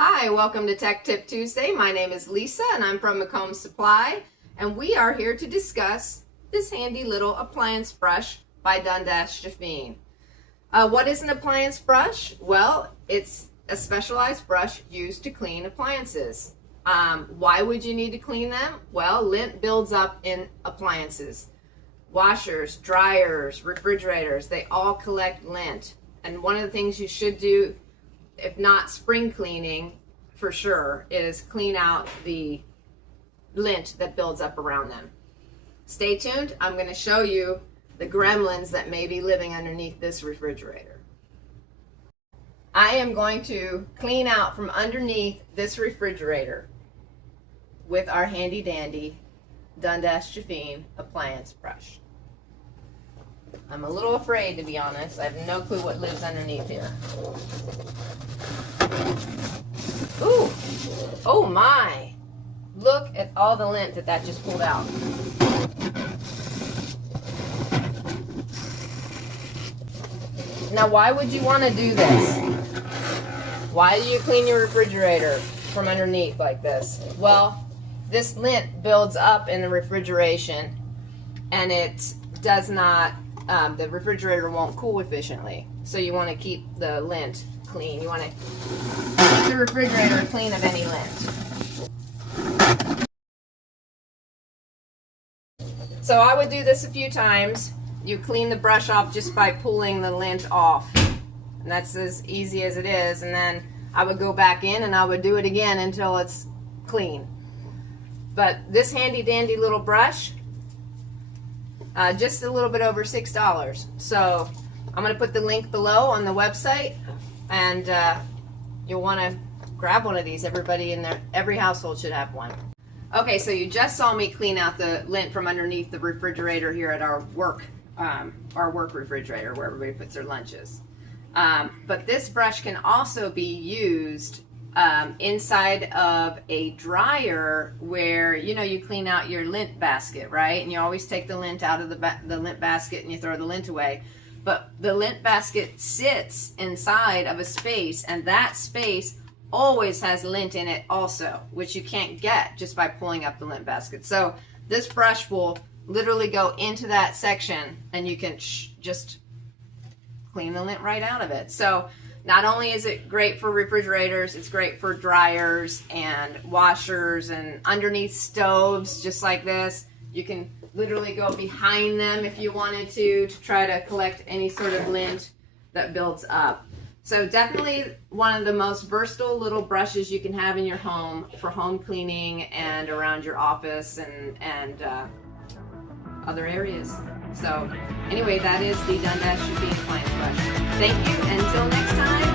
Hi, welcome to Tech Tip Tuesday. My name is Lisa and I'm from McCombs Supply, and we are here to discuss this handy little appliance brush by Dundas Jafine. What is an appliance brush? Well, it's a specialized brush used to clean appliances. Why would you need to clean them? Well, lint builds up in appliances. Washers, dryers, refrigerators, they all collect lint. And one of the things you should do, if not spring cleaning for sure, is clean out the lint that builds up around them. Stay tuned. I'm going to show you the gremlins that may be living underneath this refrigerator. I am going to clean out from underneath this refrigerator with our handy dandy Dundas Jafine appliance brush. I'm a little afraid, to be honest. I have no clue what lives underneath here. Ooh! Oh my! Look at all the lint that just pulled out. Now, why would you want to do this? Why do you clean your refrigerator from underneath like this? Well, this lint builds up in the refrigeration, and it does not, the refrigerator won't cool efficiently. So you want to keep the lint clean. You want to keep the refrigerator clean of any lint. So I would do this a few times. You clean the brush off just by pulling the lint off. And that's as easy as it is. And then I would go back in and I would do it again until it's clean. But this handy dandy little brush, just a little bit over $6. So I'm going to put the link below on the website, and you'll want to grab one of these. Every household should have one. Okay, so you just saw me clean out the lint from underneath the refrigerator here at our work refrigerator where everybody puts their lunches. But this brush can also be used inside of a dryer where, you know, you clean out your lint basket, right? And you always take the lint out of the lint basket and you throw the lint away. But the lint basket sits inside of a space, and that space always has lint in it also, which you can't get just by pulling up the lint basket. So this brush will literally go into that section and you can just clean the lint right out of it. So not only is it great for refrigerators, it's great for dryers and washers and underneath stoves just like this. You can literally go behind them if you wanted to try to collect any sort of lint that builds up. So definitely one of the most versatile little brushes you can have in your home for home cleaning and around your office and other areas. So anyway, that is the Dundas Jafine appliance brush. Thank you. Until next time.